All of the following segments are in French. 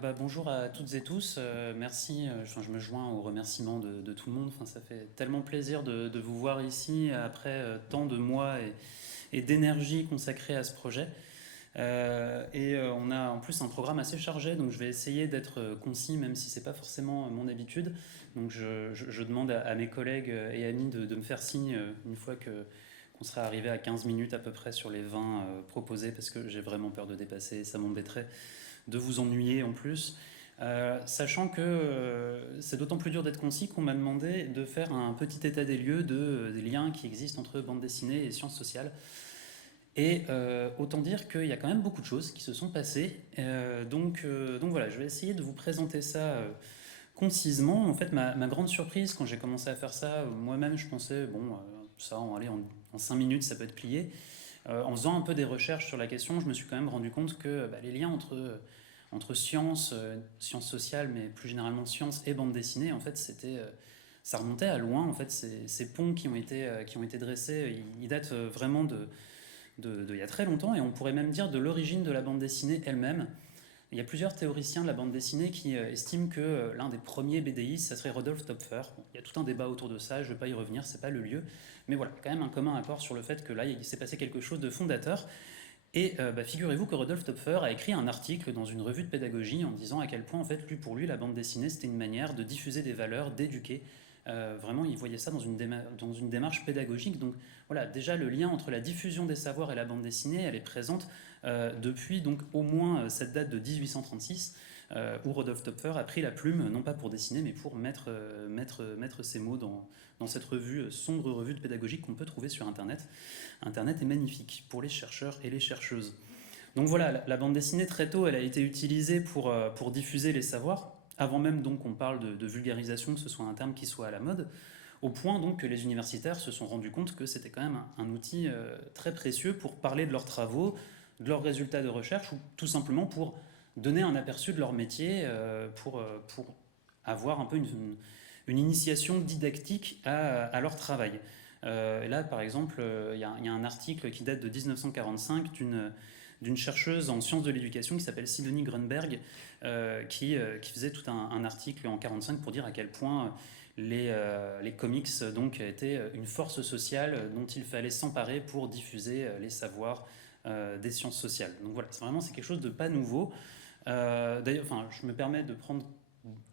Bonjour à toutes et tous, merci, je me joins aux remerciements de tout le monde. Enfin, ça fait tellement plaisir de vous voir ici après tant de mois et d'énergie consacrée à ce projet. On a en plus un programme assez chargé, donc je vais essayer d'être concis, même si c'est pas forcément mon habitude. Donc je demande à mes collègues et amis de me faire signe une fois qu'on sera arrivé à 15 minutes à peu près sur les 20 proposés, parce que j'ai vraiment peur de dépasser, et ça m'embêterait de vous ennuyer en plus. Sachant que c'est d'autant plus dur d'être concis qu'on m'a demandé de faire un petit état des lieux des liens qui existent entre bande dessinée et sciences sociales. Autant dire qu'il y a quand même beaucoup de choses qui se sont passées. Donc voilà, je vais essayer de vous présenter ça concisement. En fait, ma grande surprise quand j'ai commencé à faire ça, moi-même je pensais, bon, ça, en 5 minutes ça peut être plié. En faisant un peu des recherches sur la question, je me suis quand même rendu compte que les liens entre sciences, sciences sociales, mais plus généralement sciences et bande dessinée, en fait, ça remontait à loin. En fait, ces ponts qui ont été dressés, ils datent vraiment il y a très longtemps, et on pourrait même dire de l'origine de la bande dessinée elle-même. Il y a plusieurs théoriciens de la bande dessinée qui estiment que l'un des premiers BDistes, ça serait Rodolphe Töpffer. Bon, il y a tout un débat autour de ça, je ne vais pas y revenir, c'est pas le lieu. Mais voilà, quand même un commun accord sur le fait que là, il s'est passé quelque chose de fondateur. Figurez-vous que Rodolphe Töpffer a écrit un article dans une revue de pédagogie en disant à quel point, en fait, pour lui, la bande dessinée, c'était une manière de diffuser des valeurs, d'éduquer. Vraiment, il voyait ça dans une démarche pédagogique. Donc voilà, déjà le lien entre la diffusion des savoirs et la bande dessinée, elle est présente depuis donc au moins cette date de 1836, où Rodolphe Töpffer a pris la plume, non pas pour dessiner, mais pour mettre ses mots dans cette revue, sombre revue de pédagogie qu'on peut trouver sur Internet. Internet est magnifique pour les chercheurs et les chercheuses. Donc voilà, la bande dessinée très tôt, elle a été utilisée pour diffuser les savoirs, avant même donc qu'on parle de vulgarisation, que ce soit un terme qui soit à la mode, au point donc que les universitaires se sont rendus compte que c'était quand même un outil très précieux pour parler de leurs travaux, de leurs résultats de recherche, ou tout simplement pour donner un aperçu de leur métier, pour avoir un peu une initiation didactique à leur travail. Là, par exemple, il y a un article qui date de 1945 d'une chercheuse en sciences de l'éducation qui s'appelle Sidonie Grunberg, qui faisait tout un article en 1945 pour dire à quel point les comics donc, étaient une force sociale dont il fallait s'emparer pour diffuser les savoirs des sciences sociales. Donc voilà, c'est quelque chose de pas nouveau. D'ailleurs, enfin, je me permets de prendre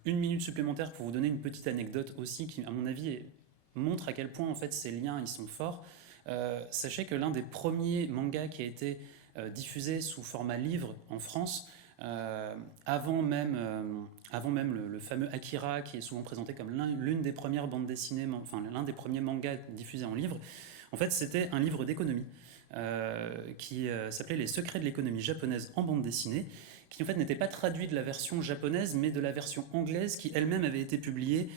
une minute supplémentaire pour vous donner une petite anecdote aussi qui, à mon avis, montre à quel point en fait ces liens ils sont forts. Sachez que l'un des premiers mangas qui a été diffusé sous format livre en France, avant même le fameux Akira qui est souvent présenté comme l'une des premières bandes dessinées, enfin l'un des premiers mangas diffusés en livre, en fait c'était un livre d'économie qui s'appelait Les secrets de l'économie japonaise en bande dessinée, qui en fait n'était pas traduit de la version japonaise mais de la version anglaise qui elle-même avait été publiée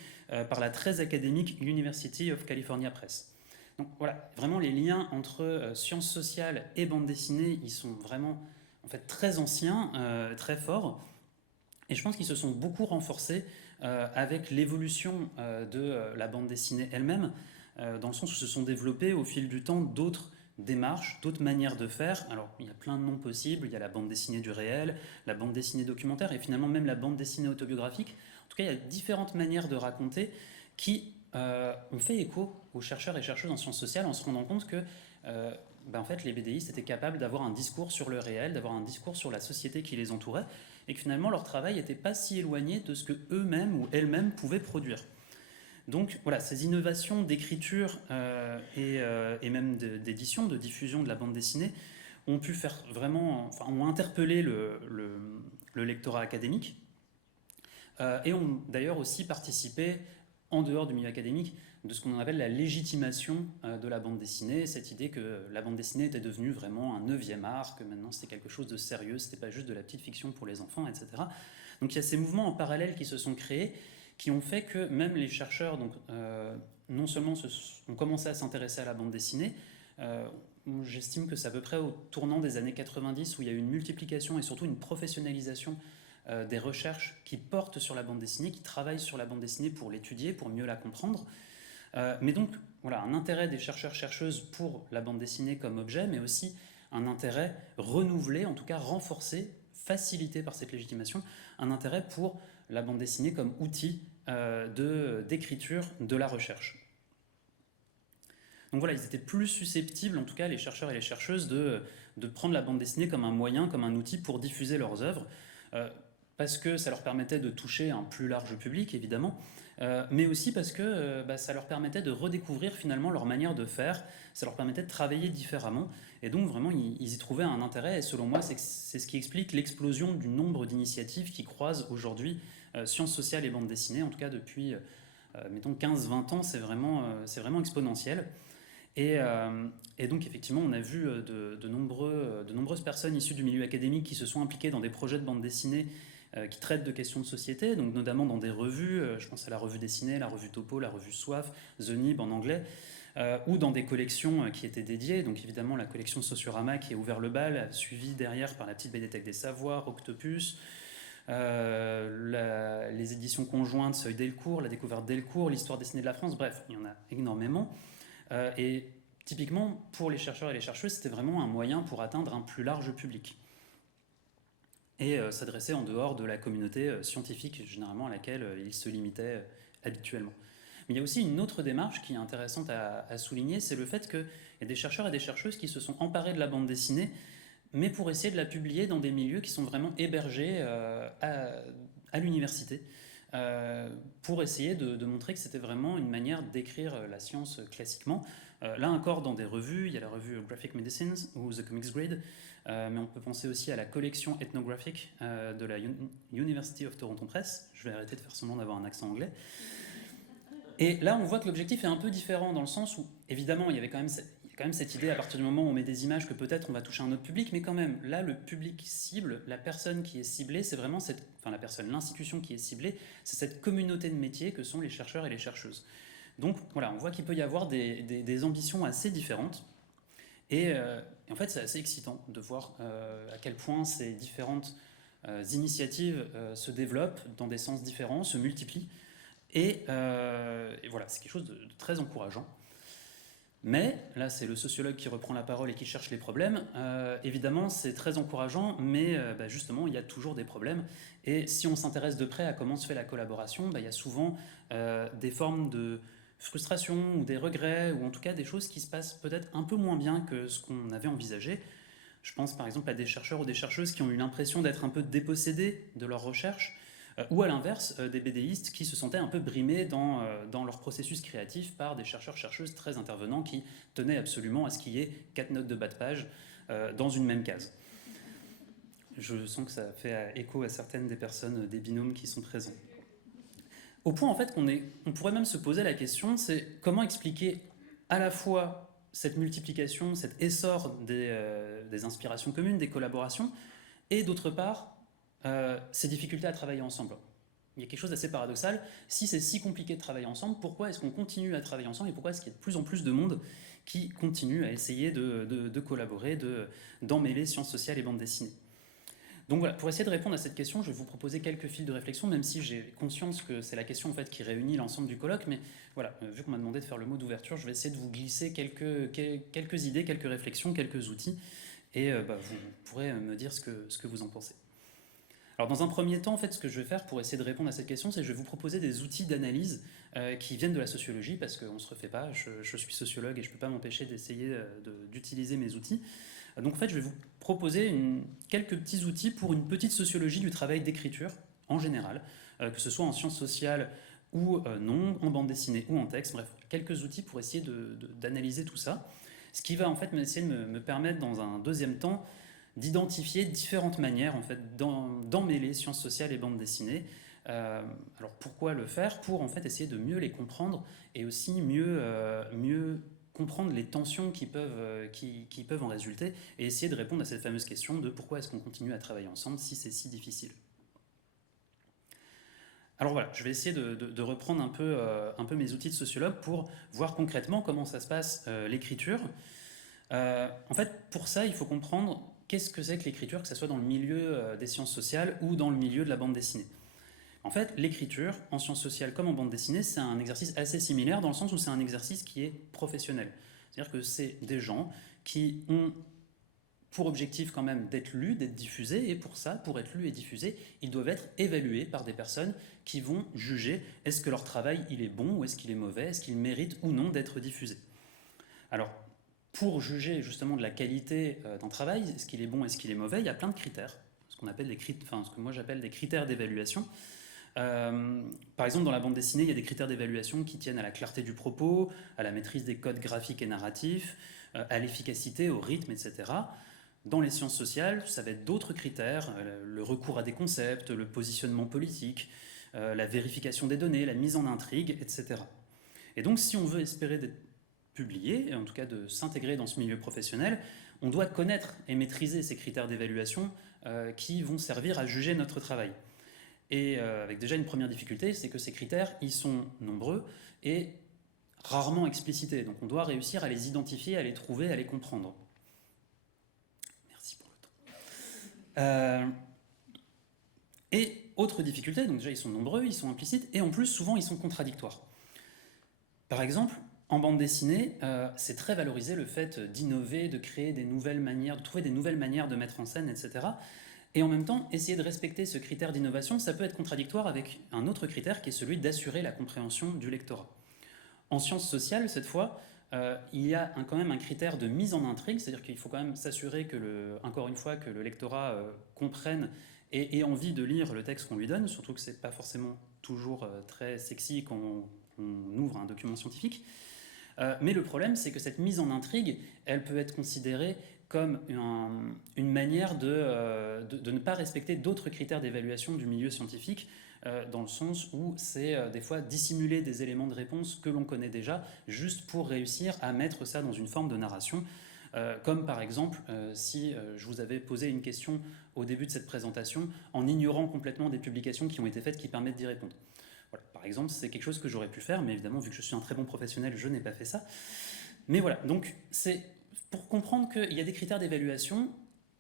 par la très académique University of California Press. Donc voilà, vraiment les liens entre sciences sociales et bande dessinée, ils sont vraiment en fait très anciens, très forts. Et je pense qu'ils se sont beaucoup renforcés avec l'évolution de la bande dessinée elle-même, dans le sens où se sont développées au fil du temps d'autres démarches, d'autres manières de faire. Alors il y a plein de noms possibles, il y a la bande dessinée du réel, la bande dessinée documentaire et finalement même la bande dessinée autobiographique. En tout cas, il y a différentes manières de raconter qui ont fait écho aux chercheurs et chercheuses en sciences sociales en se rendant compte que en fait, les BDistes étaient capables d'avoir un discours sur le réel, d'avoir un discours sur la société qui les entourait, et que finalement leur travail n'était pas si éloigné de ce que eux-mêmes ou elles-mêmes pouvaient produire. Donc voilà, ces innovations d'écriture et même d'édition, de diffusion de la bande dessinée ont pu faire vraiment, enfin, ont interpellé le lectorat académique et ont d'ailleurs aussi participé, en dehors du milieu académique, de ce qu'on appelle la légitimation de la bande dessinée, cette idée que la bande dessinée était devenue vraiment un neuvième art, que maintenant c'était quelque chose de sérieux, c'était pas juste de la petite fiction pour les enfants, etc. Donc il y a ces mouvements en parallèle qui se sont créés, qui ont fait que même les chercheurs, donc, non seulement ont commencé à s'intéresser à la bande dessinée, j'estime que c'est à peu près au tournant des années 90 où il y a eu une multiplication et surtout une professionnalisation des recherches qui portent sur la bande dessinée, qui travaillent sur la bande dessinée pour l'étudier, pour mieux la comprendre. Mais donc, voilà, un intérêt des chercheurs-chercheuses pour la bande dessinée comme objet, mais aussi un intérêt renouvelé, en tout cas renforcé, facilité par cette légitimation un intérêt pour la bande dessinée comme outil d'écriture de la recherche. Donc voilà, ils étaient plus susceptibles, en tout cas les chercheurs et les chercheuses, de prendre la bande dessinée comme un moyen, comme un outil pour diffuser leurs œuvres, parce que ça leur permettait de toucher un plus large public, évidemment, mais aussi parce que ça leur permettait de redécouvrir finalement leur manière de faire, ça leur permettait de travailler différemment, et donc vraiment ils y trouvaient un intérêt, et selon moi c'est ce qui explique l'explosion du nombre d'initiatives qui croisent aujourd'hui sciences sociales et bande dessinée, en tout cas depuis mettons 15-20 ans, c'est vraiment exponentiel. Et donc effectivement, on a vu de nombreuses personnes issues du milieu académique qui se sont impliquées dans des projets de bande dessinée qui traitent de questions de société, donc notamment dans des revues, je pense à la revue dessinée, la revue Topo, la revue Soif, The Nib en anglais, ou dans des collections qui étaient dédiées, donc évidemment la collection Sociorama qui a ouvert le bal, suivie derrière par la petite BD des Savoirs, Octopus, les éditions conjointes Seuil Delcourt, la découverte Delcourt, l'histoire dessinée de la France, bref, il y en a énormément. Et typiquement, pour les chercheurs et les chercheuses, c'était vraiment un moyen pour atteindre un plus large public et s'adresser en dehors de la communauté scientifique, généralement à laquelle ils se limitaient habituellement. Mais il y a aussi une autre démarche qui est intéressante à souligner, c'est le fait qu'il y a des chercheurs et des chercheuses qui se sont emparés de la bande dessinée, mais pour essayer de la publier dans des milieux qui sont vraiment hébergés à l'université, pour essayer de montrer que c'était vraiment une manière d'écrire la science classiquement. Là encore, dans des revues, il y a la revue Graphic Medicines ou The Comics Grid, mais on peut penser aussi à la collection ethnographique de la University of Toronto Press. Je vais arrêter de faire semblant d'avoir un accent anglais. Et là, on voit que l'objectif est un peu différent dans le sens où, évidemment, il y avait quand même cette idée à partir du moment où on met des images que peut-être on va toucher un autre public, mais quand même, là, le public cible, la personne qui est ciblée, c'est vraiment l'institution qui est ciblée, c'est cette communauté de métiers que sont les chercheurs et les chercheuses. Donc voilà, on voit qu'il peut y avoir des ambitions assez différentes. Et en fait, c'est assez excitant de voir à quel point ces différentes initiatives se développent dans des sens différents, se multiplient. Et voilà, c'est quelque chose de très encourageant. Mais, là c'est le sociologue qui reprend la parole et qui cherche les problèmes, évidemment c'est très encourageant, mais justement il y a toujours des problèmes. Et si on s'intéresse de près à comment se fait la collaboration, il y a souvent des formes de frustration ou des regrets, ou en tout cas des choses qui se passent peut-être un peu moins bien que ce qu'on avait envisagé. Je pense par exemple à des chercheurs ou des chercheuses qui ont eu l'impression d'être un peu dépossédés de leur recherche, ou à l'inverse, des BDistes qui se sentaient un peu brimés dans leur processus créatif par des chercheurs-chercheuses très intervenants qui tenaient absolument à ce qu'il y ait 4 notes de bas de page dans une même case. Je sens que ça fait écho à certaines des personnes, des binômes qui sont présents. Au point en fait qu'on pourrait même se poser la question, c'est comment expliquer à la fois cette multiplication, cet essor des inspirations communes, des collaborations, et d'autre part, ces difficultés à travailler ensemble. Il y a quelque chose d'assez paradoxal. Si c'est si compliqué de travailler ensemble, pourquoi est-ce qu'on continue à travailler ensemble et pourquoi est-ce qu'il y a de plus en plus de monde qui continue à essayer de collaborer, d'emmêler sciences sociales et bande dessinée? Donc voilà, pour essayer de répondre à cette question, je vais vous proposer quelques fils de réflexion, même si j'ai conscience que c'est la question en fait, qui réunit l'ensemble du colloque, mais voilà, vu qu'on m'a demandé de faire le mot d'ouverture, je vais essayer de vous glisser quelques idées, quelques réflexions, quelques outils, et vous pourrez me dire ce que vous en pensez. Alors dans un premier temps, en fait, ce que je vais faire pour essayer de répondre à cette question, c'est que je vais vous proposer des outils d'analyse qui viennent de la sociologie, parce qu'on ne se refait pas, je suis sociologue et je ne peux pas m'empêcher d'essayer d'utiliser mes outils. Donc en fait, je vais vous proposer quelques petits outils pour une petite sociologie du travail d'écriture, en général, que ce soit en sciences sociales ou non, en bande dessinée ou en texte, bref, quelques outils pour essayer d'analyser tout ça. Ce qui va en fait essayer de me permettre dans un deuxième temps d'identifier différentes manières en fait, d'emmêler sciences sociales et bande dessinée. Alors pourquoi le faire? Pour en fait essayer de mieux les comprendre et aussi mieux comprendre les tensions qui peuvent en résulter et essayer de répondre à cette fameuse question de pourquoi est-ce qu'on continue à travailler ensemble si c'est si difficile. Alors voilà, je vais essayer de reprendre un peu mes outils de sociologue pour voir concrètement comment ça se passe l'écriture. En fait, pour ça, il faut comprendre qu'est-ce que c'est que l'écriture, que ce soit dans le milieu des sciences sociales ou dans le milieu de la bande dessinée. En fait, l'écriture, en sciences sociales comme en bande dessinée, c'est un exercice assez similaire dans le sens où c'est un exercice qui est professionnel. C'est-à-dire que c'est des gens qui ont pour objectif quand même d'être lus, d'être diffusés, et pour ça, pour être lus et diffusés, ils doivent être évalués par des personnes qui vont juger est-ce que leur travail il est bon ou est-ce qu'il est mauvais, est-ce qu'il mérite ou non d'être diffusé. Alors, pour juger justement de la qualité d'un travail, est-ce qu'il est bon, est-ce qu'il est mauvais, il y a plein de critères, ce qu'on appelle ce que moi j'appelle des critères d'évaluation. Par exemple, dans la bande dessinée, il y a des critères d'évaluation qui tiennent à la clarté du propos, à la maîtrise des codes graphiques et narratifs, à l'efficacité, au rythme, etc. Dans les sciences sociales, ça va être d'autres critères, le recours à des concepts, le positionnement politique, la vérification des données, la mise en intrigue, etc. Et donc, si on veut espérer d'être publié, et en tout cas de s'intégrer dans ce milieu professionnel, on doit connaître et maîtriser ces critères d'évaluation qui vont servir à juger notre travail. Et avec déjà une première difficulté, c'est que ces critères, ils sont nombreux et rarement explicités. Donc on doit réussir à les identifier, à les trouver, à les comprendre. Merci pour le temps. Et autre difficulté, donc déjà ils sont nombreux, ils sont implicites, et en plus souvent ils sont contradictoires. Par exemple, en bande dessinée, c'est très valorisé le fait d'innover, de créer des nouvelles manières, de trouver des nouvelles manières de mettre en scène, etc. Et en même temps, essayer de respecter ce critère d'innovation, ça peut être contradictoire avec un autre critère qui est celui d'assurer la compréhension du lectorat. En sciences sociales, cette fois, il y a quand même un critère de mise en intrigue, c'est-à-dire qu'il faut quand même s'assurer que, encore une fois, que le lectorat comprenne et ait envie de lire le texte qu'on lui donne, surtout que c'est pas forcément toujours très sexy quand on ouvre un document scientifique. Mais le problème, c'est que cette mise en intrigue, elle peut être considérée comme une manière de ne pas respecter d'autres critères d'évaluation du milieu scientifique, dans le sens où c'est des fois dissimuler des éléments de réponse que l'on connaît déjà, juste pour réussir à mettre ça dans une forme de narration. Comme par exemple, si je vous avais posé une question au début de cette présentation, en ignorant complètement des publications qui ont été faites qui permettent d'y répondre. Voilà, par exemple, c'est quelque chose que j'aurais pu faire, mais évidemment, vu que je suis un très bon professionnel, je n'ai pas fait ça. Mais voilà, donc c'est pour comprendre qu'il y a des critères d'évaluation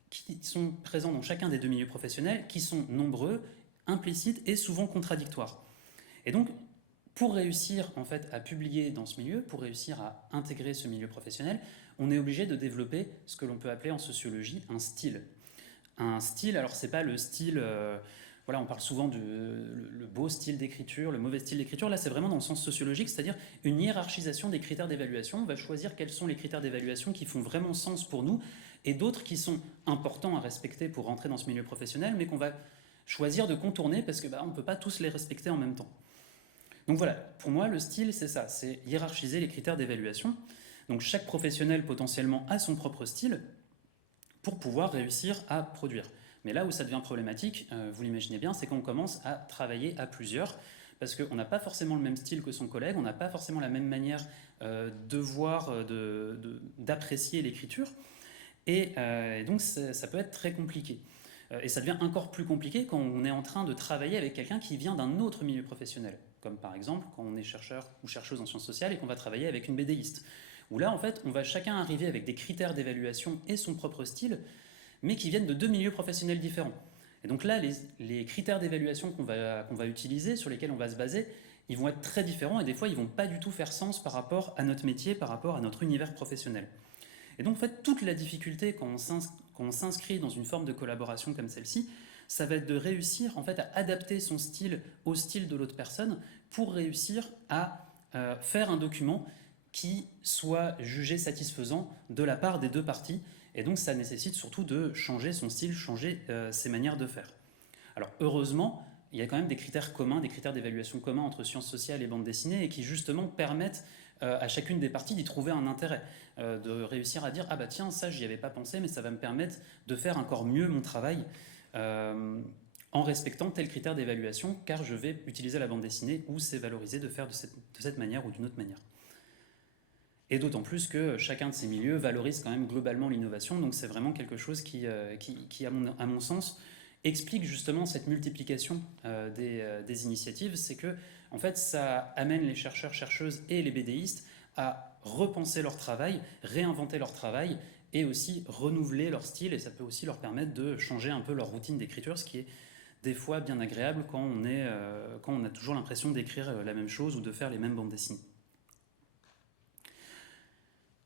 qui sont présents dans chacun des deux milieux professionnels, qui sont nombreux, implicites et souvent contradictoires. Et donc, pour réussir en fait à publier dans ce milieu, pour réussir à intégrer ce milieu professionnel, on est obligé de développer ce que l'on peut appeler en sociologie un style. Un style, alors c'est pas le style... voilà, on parle souvent du le beau style d'écriture, le mauvais style d'écriture. Là, c'est vraiment dans le sens sociologique, c'est-à-dire une hiérarchisation des critères d'évaluation. On va choisir quels sont les critères d'évaluation qui font vraiment sens pour nous et d'autres qui sont importants à respecter pour rentrer dans ce milieu professionnel, mais qu'on va choisir de contourner parce que on ne peut pas tous les respecter en même temps. Donc voilà, pour moi, le style, c'est ça, c'est hiérarchiser les critères d'évaluation. Donc chaque professionnel potentiellement a son propre style pour pouvoir réussir à produire. Mais là où ça devient problématique, vous l'imaginez bien, c'est qu'on commence à travailler à plusieurs, parce qu'on n'a pas forcément le même style que son collègue, on n'a pas forcément la même manière de voir, d'apprécier l'écriture, et donc ça peut être très compliqué. Et ça devient encore plus compliqué quand on est en train de travailler avec quelqu'un qui vient d'un autre milieu professionnel, comme par exemple quand on est chercheur ou chercheuse en sciences sociales et qu'on va travailler avec une BDiste, où là en fait on va chacun arriver avec des critères d'évaluation et son propre style, mais qui viennent de deux milieux professionnels différents. Et donc là, les critères d'évaluation qu'on va utiliser, sur lesquels on va se baser, ils vont être très différents et des fois, ils ne vont pas du tout faire sens par rapport à notre métier, par rapport à notre univers professionnel. Et donc, en fait, toute la difficulté quand on s'inscrit dans une forme de collaboration comme celle-ci, ça va être de réussir en fait, à adapter son style au style de l'autre personne pour réussir à faire un document qui soit jugé satisfaisant de la part des deux parties. Et donc ça nécessite surtout de changer son style, changer ses manières de faire. Alors heureusement, il y a quand même des critères communs, des critères d'évaluation communs entre sciences sociales et bande dessinée et qui justement permettent à chacune des parties d'y trouver un intérêt, de réussir à dire « Ah bah tiens, ça j'y avais pas pensé, mais ça va me permettre de faire encore mieux mon travail en respectant tel critère d'évaluation car je vais utiliser la bande dessinée où c'est valorisé de faire de cette manière ou d'une autre manière. » Et d'autant plus que chacun de ces milieux valorise quand même globalement l'innovation, donc c'est vraiment quelque chose qui à mon sens, explique justement cette multiplication des initiatives. C'est que, en fait, ça amène les chercheurs, chercheuses et les BDistes à repenser leur travail, réinventer leur travail et aussi renouveler leur style. Et ça peut aussi leur permettre de changer un peu leur routine d'écriture, ce qui est des fois bien agréable quand on a toujours l'impression d'écrire la même chose ou de faire les mêmes bandes dessinées.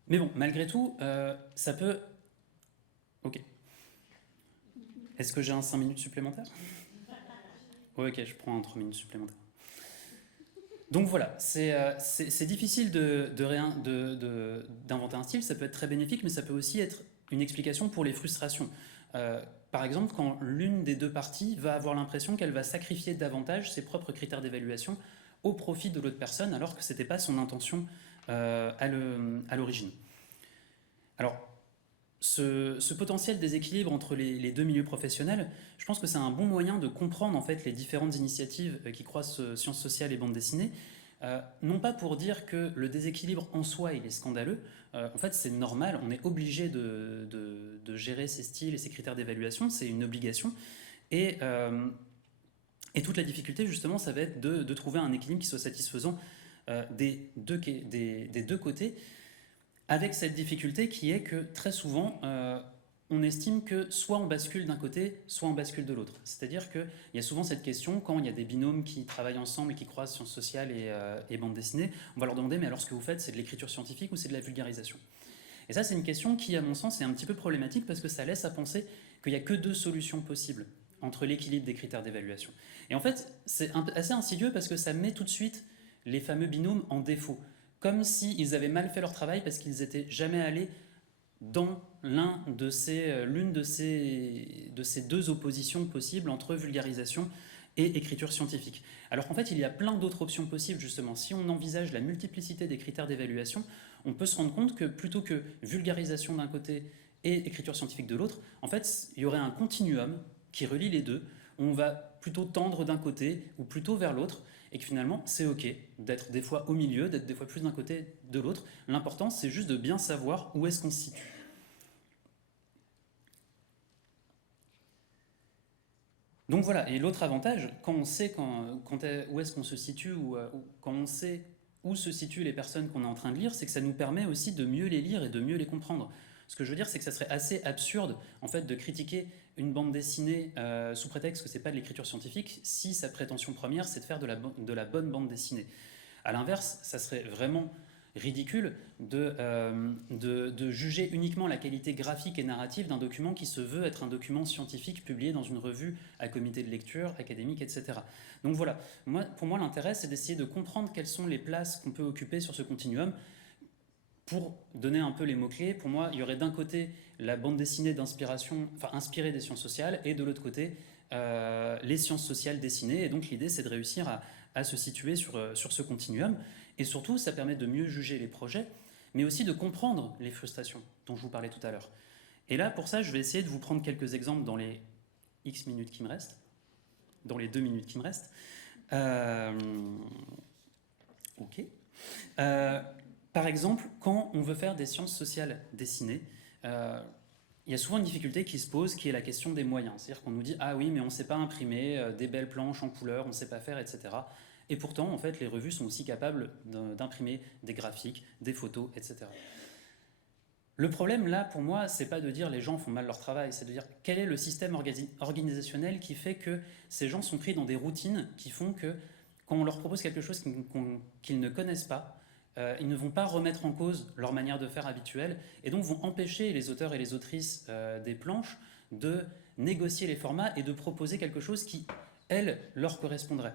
Mais bon, malgré tout, ça peut Ok. Est-ce que j'ai un 5 minutes supplémentaire? Ouais, ok, je prends un 3 minutes supplémentaire. Donc voilà, c'est difficile d'inventer un style, ça peut être très bénéfique, mais ça peut aussi être une explication pour les frustrations. Par exemple, quand l'une des deux parties va avoir l'impression qu'elle va sacrifier davantage ses propres critères d'évaluation au profit de l'autre personne, alors que ce n'était pas son intention à l'origine. Alors, ce potentiel déséquilibre entre les deux milieux professionnels, je pense que c'est un bon moyen de comprendre en fait les différentes initiatives qui croisent sciences sociales et bande dessinée. Non pas pour dire que le déséquilibre en soi il est scandaleux, en fait c'est normal, on est obligé de gérer ces styles et ces critères d'évaluation, c'est une obligation. Et toute la difficulté justement ça va être de trouver un équilibre qui soit satisfaisant des deux côtés, avec cette difficulté qui est que très souvent, on estime que soit on bascule d'un côté, soit on bascule de l'autre. C'est-à-dire qu'il y a souvent cette question, quand il y a des binômes qui travaillent ensemble et qui croisent sciences sociales et bande dessinée, on va leur demander, mais alors ce que vous faites, c'est de l'écriture scientifique ou c'est de la vulgarisation? Et ça, c'est une question qui, à mon sens, est un petit peu problématique parce que ça laisse à penser qu'il n'y a que deux solutions possibles entre l'équilibre des critères d'évaluation. Et en fait, c'est assez insidieux parce que ça met tout de suite les fameux binômes en défaut, comme s'ils avaient mal fait leur travail parce qu'ils n'étaient jamais allés dans l'une de ces deux oppositions possibles entre vulgarisation et écriture scientifique. Alors qu'en fait, il y a plein d'autres options possibles, justement. Si on envisage la multiplicité des critères d'évaluation, on peut se rendre compte que plutôt que vulgarisation d'un côté et écriture scientifique de l'autre, en fait, il y aurait un continuum qui relie les deux. On va plutôt tendre d'un côté ou plutôt vers l'autre, et que finalement, c'est ok d'être des fois au milieu, d'être des fois plus d'un côté de l'autre. L'important, c'est juste de bien savoir où est-ce qu'on se situe. Donc voilà, et l'autre avantage, quand on sait où est-ce qu'on se situe, ou quand on sait où se situent les personnes qu'on est en train de lire, c'est que ça nous permet aussi de mieux les lire et de mieux les comprendre. Ce que je veux dire, c'est que ça serait assez absurde en fait de critiquer une bande dessinée sous prétexte que c'est pas de l'écriture scientifique si sa prétention première c'est de faire de la bonne bande dessinée. A l'inverse, ça serait vraiment ridicule de juger uniquement la qualité graphique et narrative d'un document qui se veut être un document scientifique publié dans une revue à comité de lecture, académique, etc. Donc voilà, pour moi l'intérêt c'est d'essayer de comprendre quelles sont les places qu'on peut occuper sur ce continuum. Pour donner un peu les mots-clés, pour moi, il y aurait d'un côté la bande dessinée d'inspiration, enfin inspirée des sciences sociales, et de l'autre côté, les sciences sociales dessinées. Et donc l'idée, c'est de réussir à se situer sur ce continuum. Et surtout, ça permet de mieux juger les projets, mais aussi de comprendre les frustrations dont je vous parlais tout à l'heure. Et là, pour ça, je vais essayer de vous prendre quelques exemples dans les X minutes qui me restent, dans les 2 minutes qui me restent. Ok. Par exemple, quand on veut faire des sciences sociales dessinées, il y a souvent une difficulté qui se pose, qui est la question des moyens. C'est-à-dire qu'on nous dit « Ah oui, mais on ne sait pas imprimer des belles planches en couleur, on ne sait pas faire, etc. » Et pourtant, en fait, les revues sont aussi capables d'imprimer des graphiques, des photos, etc. Le problème, là, pour moi, c'est pas de dire les gens font mal leur travail, c'est de dire quel est le système organisationnel qui fait que ces gens sont pris dans des routines qui font que, quand on leur propose quelque chose qu'ils ne connaissent pas, ils ne vont pas remettre en cause leur manière de faire habituelle et donc vont empêcher les auteurs et les autrices des planches de négocier les formats et de proposer quelque chose qui, elles, leur correspondrait.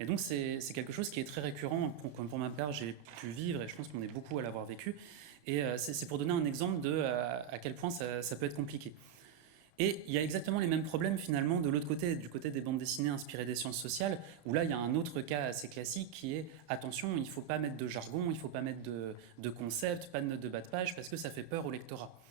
Et donc c'est quelque chose qui est très récurrent, pour ma part j'ai pu vivre et je pense qu'on est beaucoup à l'avoir vécu. Et c'est pour donner un exemple de à quel point ça peut être compliqué. Et il y a exactement les mêmes problèmes finalement de l'autre côté, du côté des bandes dessinées inspirées des sciences sociales, où là il y a un autre cas assez classique qui est attention, il ne faut pas mettre de jargon, il ne faut pas mettre de concept, pas de notes de bas de page, parce que ça fait peur au lectorat.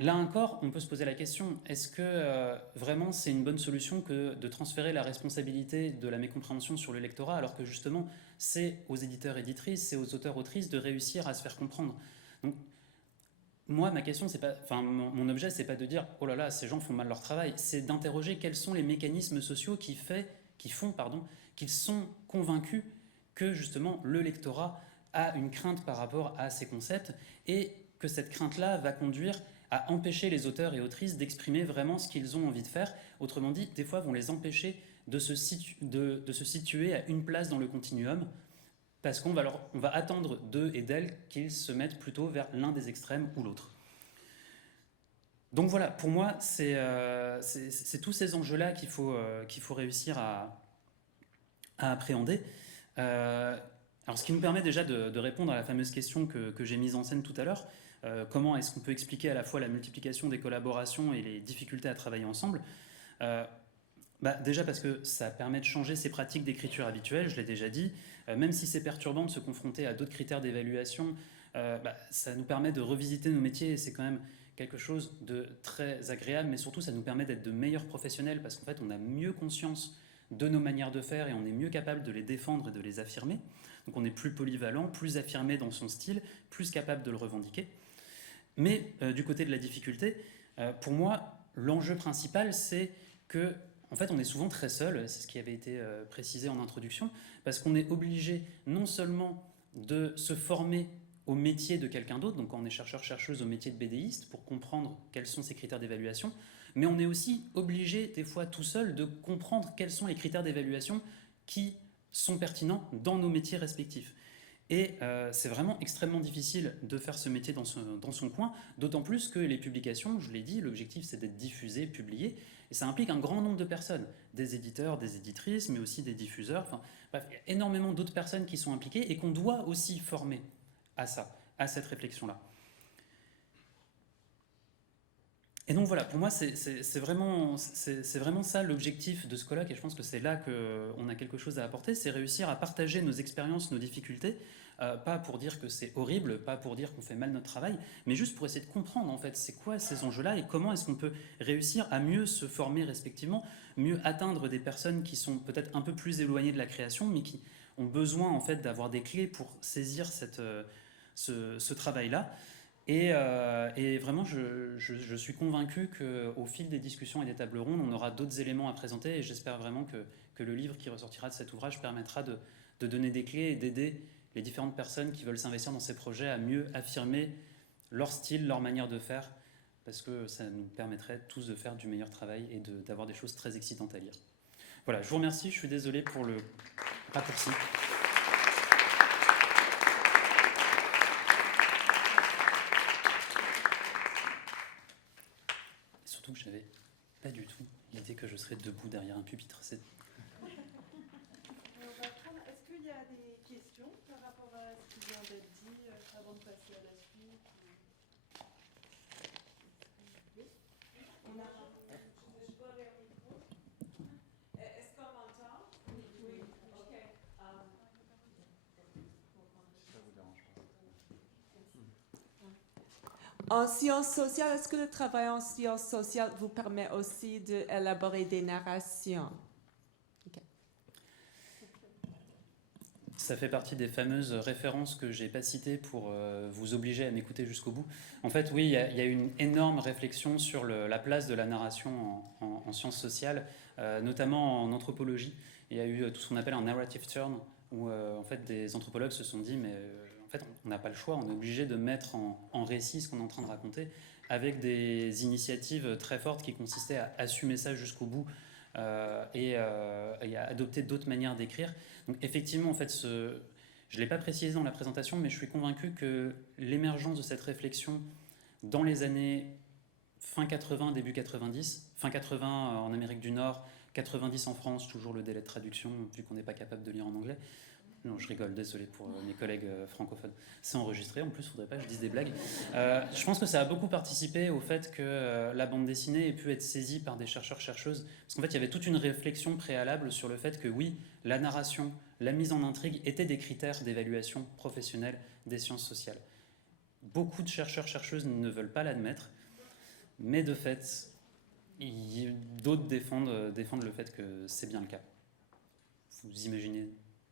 Là encore, on peut se poser la question, est-ce que vraiment c'est une bonne solution que de transférer la responsabilité de la mécompréhension sur le lectorat, alors que justement c'est aux éditeurs éditrices, c'est aux auteurs autrices de réussir à se faire comprendre. Donc, moi, ma question, c'est pas, enfin, mon objet, c'est pas de dire oh là là, ces gens font mal leur travail, c'est d'interroger quels sont les mécanismes sociaux qui font qu'ils sont convaincus que justement le lectorat a une crainte par rapport à ces concepts et que cette crainte-là va conduire à empêcher les auteurs et autrices d'exprimer vraiment ce qu'ils ont envie de faire. Autrement dit, des fois, vont les empêcher de se situer à une place dans le continuum parce qu'on va attendre d'eux et d'elles qu'ils se mettent plutôt vers l'un des extrêmes ou l'autre. Donc voilà, pour moi, c'est tous ces enjeux-là qu'il faut réussir à appréhender. Alors ce qui nous permet déjà de répondre à la fameuse question que j'ai mise en scène tout à l'heure, comment est-ce qu'on peut expliquer à la fois la multiplication des collaborations et les difficultés à travailler ensemble. Déjà parce que ça permet de changer ses pratiques d'écriture habituelles, je l'ai déjà dit. Même si c'est perturbant de se confronter à d'autres critères d'évaluation, ça nous permet de revisiter nos métiers et c'est quand même quelque chose de très agréable, mais surtout ça nous permet d'être de meilleurs professionnels parce qu'en fait on a mieux conscience de nos manières de faire et on est mieux capable de les défendre et de les affirmer. Donc on est plus polyvalent, plus affirmé dans son style, plus capable de le revendiquer. Mais du côté de la difficulté, pour moi, l'enjeu principal, c'est que en fait, on est souvent très seul, c'est ce qui avait été précisé en introduction, parce qu'on est obligé non seulement de se former au métier de quelqu'un d'autre, donc quand on est chercheur-chercheuse au métier de BDiste, pour comprendre quels sont ces critères d'évaluation, mais on est aussi obligé, des fois tout seul, de comprendre quels sont les critères d'évaluation qui sont pertinents dans nos métiers respectifs. Et c'est vraiment extrêmement difficile de faire ce métier dans son coin, d'autant plus que les publications, je l'ai dit, l'objectif c'est d'être diffusé, publié, et ça implique un grand nombre de personnes, des éditeurs, des éditrices, mais aussi des diffuseurs, enfin bref, il y a énormément d'autres personnes qui sont impliquées et qu'on doit aussi former à ça, à cette réflexion-là. Et donc voilà, pour moi, c'est vraiment ça l'objectif de ce colloque, et je pense que c'est là qu'on a quelque chose à apporter, c'est réussir à partager nos expériences, nos difficultés, pas pour dire que c'est horrible, pas pour dire qu'on fait mal notre travail, mais juste pour essayer de comprendre en fait c'est quoi ces enjeux-là et comment est-ce qu'on peut réussir à mieux se former respectivement, mieux atteindre des personnes qui sont peut-être un peu plus éloignées de la création, mais qui ont besoin en fait d'avoir des clés pour saisir ce travail-là. Et vraiment, je suis convaincu qu'au fil des discussions et des tables rondes, on aura d'autres éléments à présenter et j'espère vraiment que le livre qui ressortira de cet ouvrage permettra de donner des clés et d'aider les différentes personnes qui veulent s'investir dans ces projets à mieux affirmer leur style, leur manière de faire, parce que ça nous permettrait tous de faire du meilleur travail et d'avoir des choses très excitantes à lire. Voilà, je vous remercie, je suis désolé pour le raccourci. Surtout que j'avais pas du tout l'idée que je serais debout derrière un pupitre. Est-ce qu'il y a des questions par rapport à ce qui vient d'être dit avant de passer à la suite? On a... Je peux aller au micro. Est-ce qu'on m'entend? Oui. Ok. Ça vous dérange pas? En sciences sociales, est-ce que le travail en sciences sociales vous permet aussi d'élaborer des narrations? Ça fait partie des fameuses références que je n'ai pas citées pour vous obliger à m'écouter jusqu'au bout. En fait, oui, il y a une énorme réflexion sur la place de la narration en sciences sociales, notamment en anthropologie. Il y a eu tout ce qu'on appelle un narrative turn, où en fait, des anthropologues se sont dit, mais en fait, on n'a pas le choix, on est obligé de mettre en récit ce qu'on est en train de raconter, avec des initiatives très fortes qui consistaient à assumer ça jusqu'au bout et à adopter d'autres manières d'écrire. Donc effectivement, en fait, je ne l'ai pas précisé dans la présentation, mais je suis convaincu que l'émergence de cette réflexion dans les années fin 80, début 90, fin 80 en Amérique du Nord, 90 en France, toujours le délai de traduction, vu qu'on n'est pas capable de lire en anglais. Non, je rigole, désolé pour mes collègues francophones. C'est enregistré, en plus, il ne faudrait pas que je dise des blagues. Je pense que ça a beaucoup participé au fait que la bande dessinée ait pu être saisie par des chercheurs-chercheuses. Parce qu'en fait, il y avait toute une réflexion préalable sur le fait que oui, la narration, la mise en intrigue étaient des critères d'évaluation professionnelle des sciences sociales. Beaucoup de chercheurs-chercheuses ne veulent pas l'admettre, mais de fait, d'autres défendent le fait que c'est bien le cas. Vous imaginez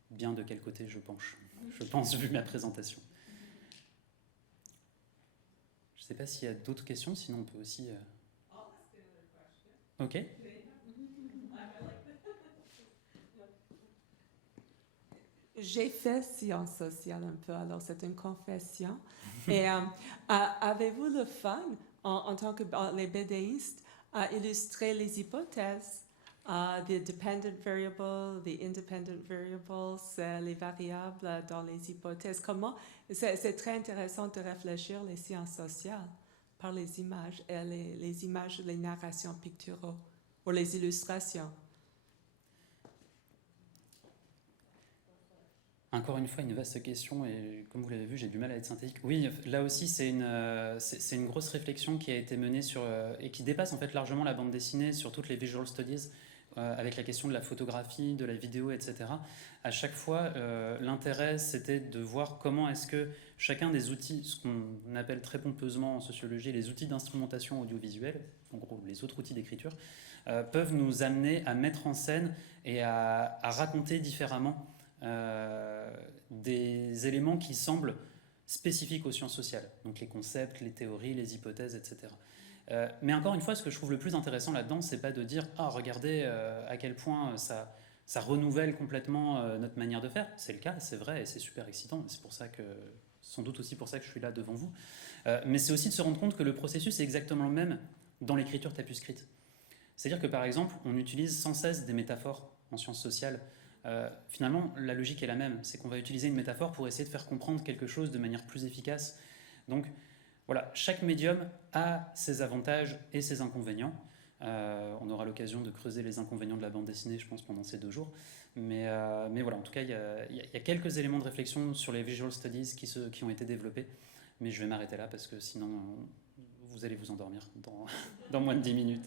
bien de quel côté je pense, vu ma présentation. Je ne sais pas s'il y a d'autres questions, sinon on peut aussi... Ok. J'ai fait sciences sociales un peu, alors c'est une confession. Et avez-vous le fun, en tant que les BDistes, à illustrer les hypothèses, the dependent variables, the independent variables, les variables dans les hypothèses? Comment? C'est très intéressant de réfléchir les sciences sociales par les images et les images, les narrations picturaux ou les illustrations. Encore une fois, une vaste question, et comme vous l'avez vu, j'ai du mal à être synthétique. Oui, là aussi, c'est une grosse réflexion qui a été menée et qui dépasse en fait largement la bande dessinée sur toutes les visual studies, avec la question de la photographie, de la vidéo, etc. À chaque fois, l'intérêt, c'était de voir comment est-ce que chacun des outils, ce qu'on appelle très pompeusement en sociologie les outils d'instrumentation audiovisuelle, en gros les autres outils d'écriture, peuvent nous amener à mettre en scène et à raconter différemment des éléments qui semblent spécifiques aux sciences sociales, donc les concepts, les théories, les hypothèses, etc. Mais encore une fois, ce que je trouve le plus intéressant là-dedans, c'est pas de dire « Ah, regardez à quel point ça renouvelle complètement notre manière de faire ». C'est le cas, c'est vrai, et c'est super excitant. C'est pour ça que, sans doute aussi pour ça que je suis là devant vous. Mais c'est aussi de se rendre compte que le processus est exactement le même dans l'écriture tapuscrite. C'est-à-dire que, par exemple, on utilise sans cesse des métaphores en sciences sociales. Finalement, la logique est la même. C'est qu'on va utiliser une métaphore pour essayer de faire comprendre quelque chose de manière plus efficace. Donc, voilà, chaque médium a ses avantages et ses inconvénients. On aura l'occasion de creuser les inconvénients de la bande dessinée, je pense, pendant ces 2 jours. Mais voilà, en tout cas, il y a quelques éléments de réflexion sur les visual studies qui ont été développés. Mais je vais m'arrêter là parce que sinon, vous allez vous endormir dans moins de 10 minutes.